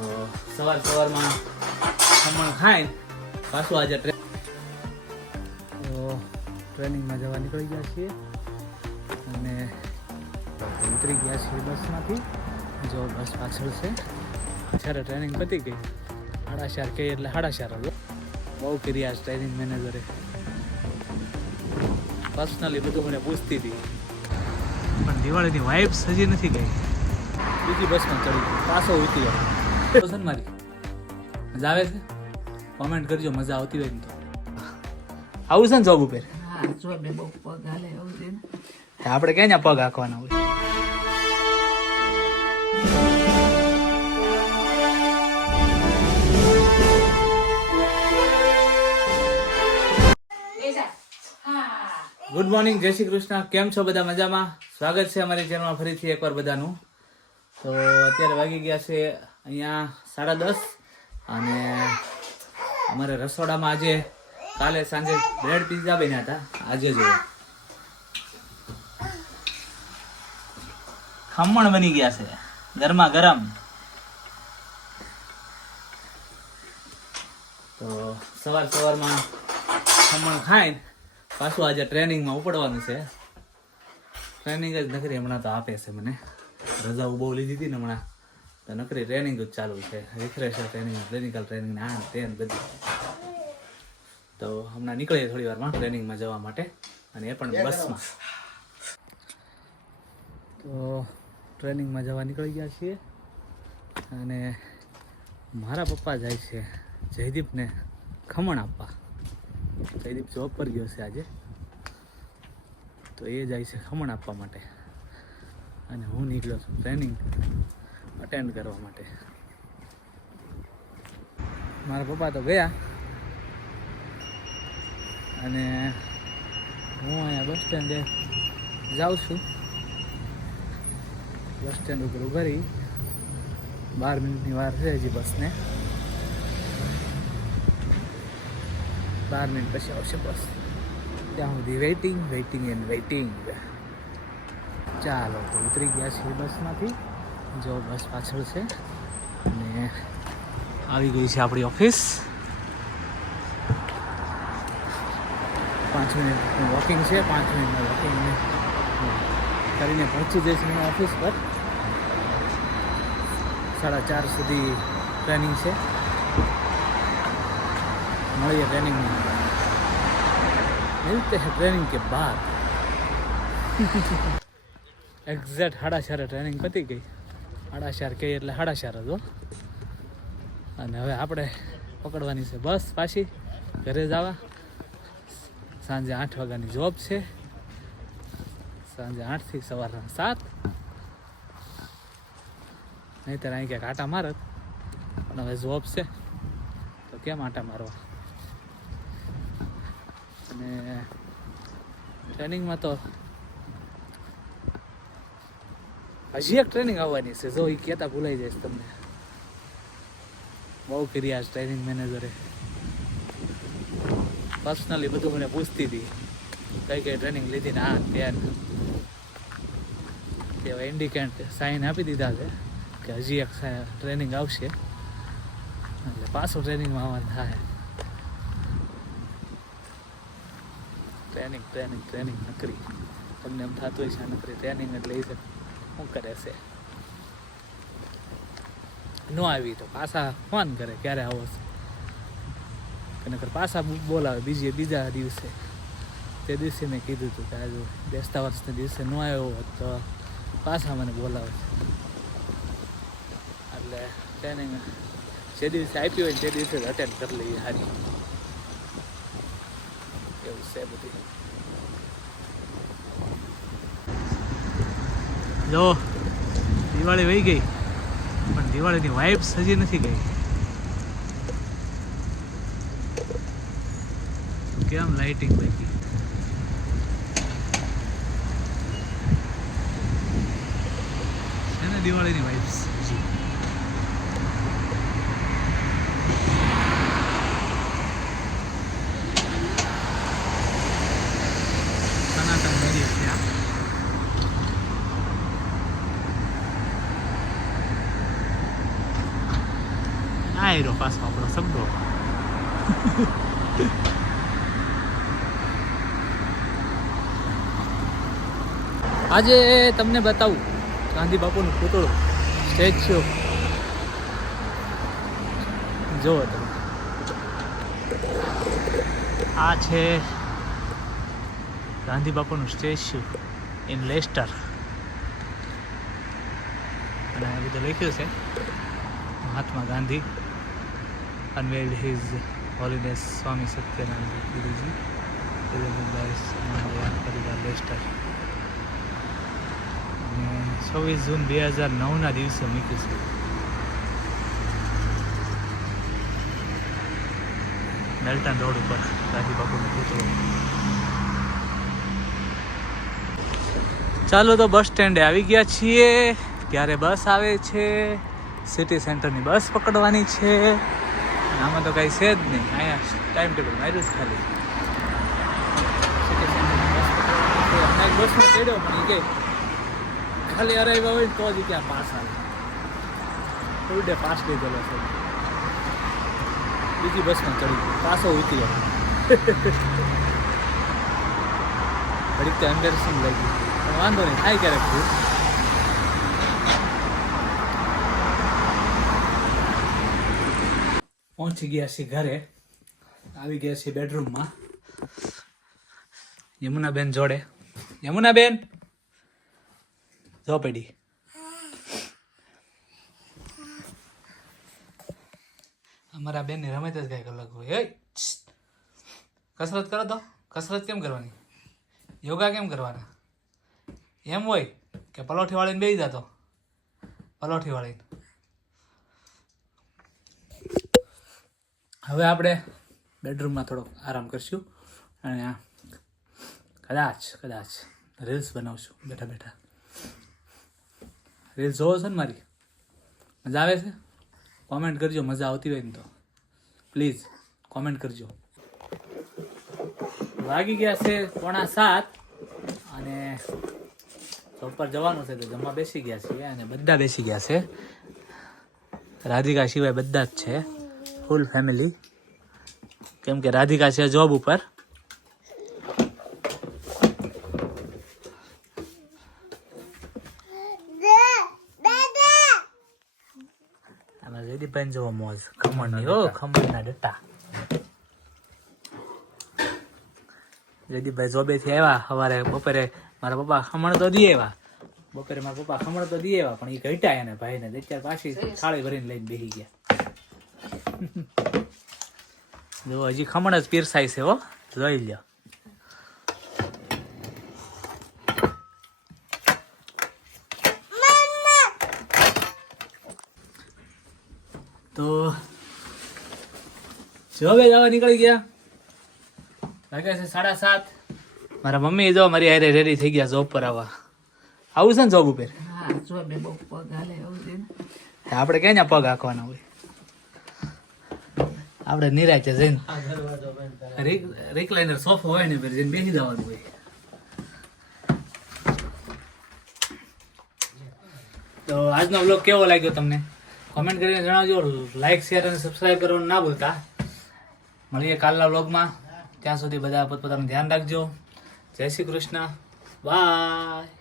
તો સવાર સવારમાં ખમણ ખાઈને પાછું આજે તો ટ્રેનિંગમાં જવા નીકળી ગયા છીએ. અને ઉતરી ગયા છીએ બસમાંથી. જો બસ પાછળ છે. જ્યારે ટ્રેનિંગ પતી ગઈ. સાડા ચાર કહીએ એટલે સાડા ચાર હતો બહુ કર્યા ટ્રેનિંગ મેનેજરે. પર્સનલી બધું મને પૂછતી હતી. પણ દિવાળીની વાઇબ્સ હજી નથી ગઈ. બીજી બસમાં ચડી પાછો ઉતરી ગયો પસંદ મારી? મજા આવે છે? કોમેન્ટ કરજો મજા આવતી હોય ને તો. આવું છે ને જોબ ઉપર? હા જોડે બહુ પગ છે ને. આપણે ક્યાં ત્યાં પગ હાંકવાના હોય? ગુડ મોર્નિંગ જય શ્રી કૃષ્ણ. કેમ છો બધા મજામાં? સ્વાગત છે અમારી ચેનલમાં ફરીથી એકવાર બધાનું. તો અત્યારે વાગી ગયા છે અહીંયા સાડા દસ અને અમારે રસોડામાં આજે કાલે સાંજે બ્રેડ પીઝા બન્યા હતા. આજે જો ખમણ બની ગયા છે. ગરમા ગરમ. તો સવાર સવારમાં ખમણ ખાઈને પાછું આજે ટ્રેનિંગમાં ઉપડવાનું છે. ટ્રેનિંગ જ નકરી હમણાં તો આપે છે મને. રજાઓ બહુ લીધી હતી ને હમણાં. તો નકરી ટ્રેનિંગ જ ચાલુ છે. રિફ્રેશર ટ્રેનિંગ ક્લિનિકલ ટ્રેનિંગ આ તે બધી. તો હમણાં નીકળીએ થોડી વારમાં ટ્રેનિંગમાં જવા માટે અને એ પણ બસમાં તો ટ્રેનિંગમાં જવા નીકળી ગયા છીએ અને મારા પપ્પા જાય છે જયદીપને ખમણ આપવા. જયદીપ જોબ પર ગયો છે આજે. તો એ જાય છે ખમણ આપવા માટે. અને હું નીકળ્યો છું ટ્રેનિંગ અટેન્ડ કરવા માટે. મારા પપ્પા તો ગયા. અને હું અહીંયા બસ સ્ટેન્ડે જાઉં છું. બસ સ્ટેન્ડ ઉપર ઊભા બાર મિનિટની વાર છે હજી બસને બાર મિનિટ પછી આવશે બસ ત્યાં સુધી વેઇટિંગ વેઇટિંગ એન્ડ વેઇટિંગ ચાલો તો ઉતરી ગયા છીએ બસમાંથી જો બસ પાછળ છે. અને આવી ગઈ છે આપણી ઓફિસ. પાંચ મિનિટનું વોકિંગ છે, પાંચ મિનિટનું વોકિંગ કરીને પહોંચી જઈશું ઓફિસ પર. સાડા ચાર સુધી ટ્રેનિંગ છે. મળીએ ટ્રેનિંગ મિલતે હે ટ્રેનિંગ કે બાદ. એક્ઝેક્ટ હાડા સારા ટ્રેનિંગ પતી ગઈ. સાડા ચાર કહીએ એટલે સાડા ચાર હતો અને હવે આપણે પકડવાની છે બસ પાછી. ઘરે જવા સાંજે આઠ વાગ્યાની જોબ છે. સાંજે આઠથી સવારના સાત. નહીંતર અહીં ક્યાંક આટા મારત. પણ હવે જોબ છે. તો કેમ આટા મારવા? અને ટ્રેનિંગમાં તો હજી એક ટ્રેનિંગ આવવાની છે. જો એ કહેતા ભૂલાઈ જઈશ તમને. બહુ કર્યા ટ્રેનિંગ મેનેજરે પર્સનલી બધું મને પૂછતી હતી. કઈ કઈ ટ્રેનિંગ લીધી ને આ ત્યાં તે ને. તે હવે ઇન્ડિકેન્ટ સાઇન આપી દીધા છે કે હજી એક ટ્રેનિંગ આવશે. એટલે પાછું ટ્રેનિંગમાં આવવાનું થાય. ટ્રેનિંગ ટ્રેનિંગ ટ્રેનિંગ નકરી. તમને એમ થતું હોય છે નકરી ટ્રેનિંગ એટલે એ છે. શું કરે છે? ન આવી તો પાછા ફોન કરે, ક્યારે આવો છે? નકર પાછા બોલાવે બીજે, બીજા દિવસે. તે દિવસે મેં કીધું હતું કે આજે બેસતા વર્ષના દિવસે ન આવ્યો હોત તો પાછા મને બોલાવે છે એટલે ટ્રેનિંગ જે દિવસે આપી હોય તે દિવસે અટેન્ડ કરી લઈએ સારી એવું છે બધું. જો, દિવાળી વહી ગઈ. પણ દિવાળીની વાઇબ્સ હજી નથી ગઈ. કેમ લાઇટિંગ બાકી છે ને દિવાળીની વાઇબ્સ હજી સનાતન મંદિર છે આ આવ્યો પાછો આપણો શબ્દો આજે તમને બતાવું, ગાંધી બાપુનું પૂતળું, સ્ટેચ્યુ જુઓ તમે આ છે ગાંધી બાપુનું સ્ટેચ્યુ ઇન લેસ્ટર. અને બધું લખ્યું છે Mahatma Gandhi. Unveiled his holiness Swami Satyananda Guruji eleven પરિવાર લેસ્ટર અને છવ્વીસ જૂન બે હજાર નવના દિવસે મૂક્યું છે. મેલ્ટન રોડ ઉપર ગાંધી બાપુનું પૂતળું ચાલો તો બસ સ્ટેન્ડે આવી ગયા છીએ. ક્યારે બસ આવે છે? સિટી સેન્ટરની બસ પકડવાની છે. આમાં તો કાંઈ છે જ નહીં. અહીંયા ટાઈમ ટેબલ માર્યું જ ખાલી. બસમાં ચડ્યો પણ એ કે ખાલી અરાવ્યા હોય તો જ ત્યાં પાસ આવે. ફૂલ ડે પાસ લીધેલો છે. બીજી બસમાં ચડી ગયો. પાછો ઉતર્યો. ઘડીક તો એમ્બેરસિંગ લાગી પણ વાંધો નહીં, થાય ક્યારેક. પહોંચી ગયા છીએ ઘરે. આવી ગયા છીએ બેડરૂમમાં. યમુનાબેન જોડે. યમુનાબેન! ઝોપડી અમારા બેનની રમત જ કંઈક અલગ હોય. કસરત કરો તો. કસરત કેમ કરવાની? યોગા કેમ કરવાના? એમ હોય કે પલોઠી વાળીને બેસી જતો. પલોઠી વાળીને. હવે આપણે બેડરૂમમાં થોડોક આરામ કરશું અને આ કદાચ કદાચ રીલ્સ બનાવશું. બેઠા બેઠા. રીલ્સ જોવો છો ને મારી? મજા આવે છે? કોમેન્ટ કરજો, મજા આવતી હોય ને તો. પ્લીઝ કોમેન્ટ કરજો. વાગી ગયા છે પોણા સાત અને ઉપર જવાનું છે તો જમવા બેસી ગયા છીએ અને બધા બેસી ગયા છે. રાધિકા સિવાય બધા જ છે. ફૂલ ફેમિલી કેમ કે રાધિકા છે જોબ ઉપર. જયદીપભાઈ જોવો મોજ. ખમણની હો ખમણ ના ડટ્ટા. જયદીપભાઈ જોબે આવ્યા. સવારે બપોરે મારા પપ્પા ખમણ તો દે આવ્યા. બપોરે મારા પપ્પા ખમણ તો દે આવ્યા પણ એ ઘટ્યા એને ભાઈ ને અત્યારે પાછી થાળી ભરીને લઈને બેસી ગયા. જો હજી ખમણ જ પીરસાય છે હો. જોઈ લ્યો. તો જોબે જવા નીકળી ગયા. લાગે છે સાડા સાત. મારા મમ્મી જો મારી હારે રેડી થઈ ગયા જોબ પર આવવા આવું છે ને જોબ ઉપર? જો આપણે ક્યાં પગ હાંકવાના હોય? આપણે નિરાચે જઈને. રિકલાઇનર સોફો હોય ને પર જઈને બેસી જવાનું હોય. તો આજનો બ્લોગ કેવો લાગ્યો તમને? કોમેન્ટ કરીને જણાવજો લાઈક શેર અને સબસ્ક્રાઈબ કરવાનું ના ભૂલતા. મળીએ કાલના બ્લોગમાં ત્યાં સુધી બધા પોતપોતાનું ધ્યાન રાખજો. જય શ્રી કૃષ્ણ. બાય